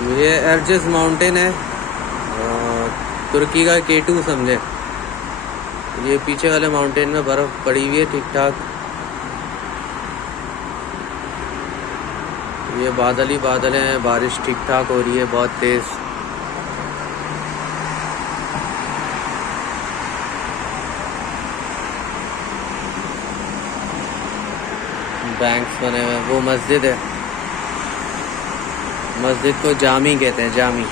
ये एरजेस माउंटेन है, तुर्की का K2 समझे। ये पीछे वाले माउंटेन में बर्फ़ पड़ी हुई है ठीक ठाक। ये बादल ही बादल हैं, बारिश ठीक ठाक हो रही है बहुत तेज़। बैंक्स बने हुए हैं, वो मस्जिद है, मस्जिद को जामी कहते हैं, जामी।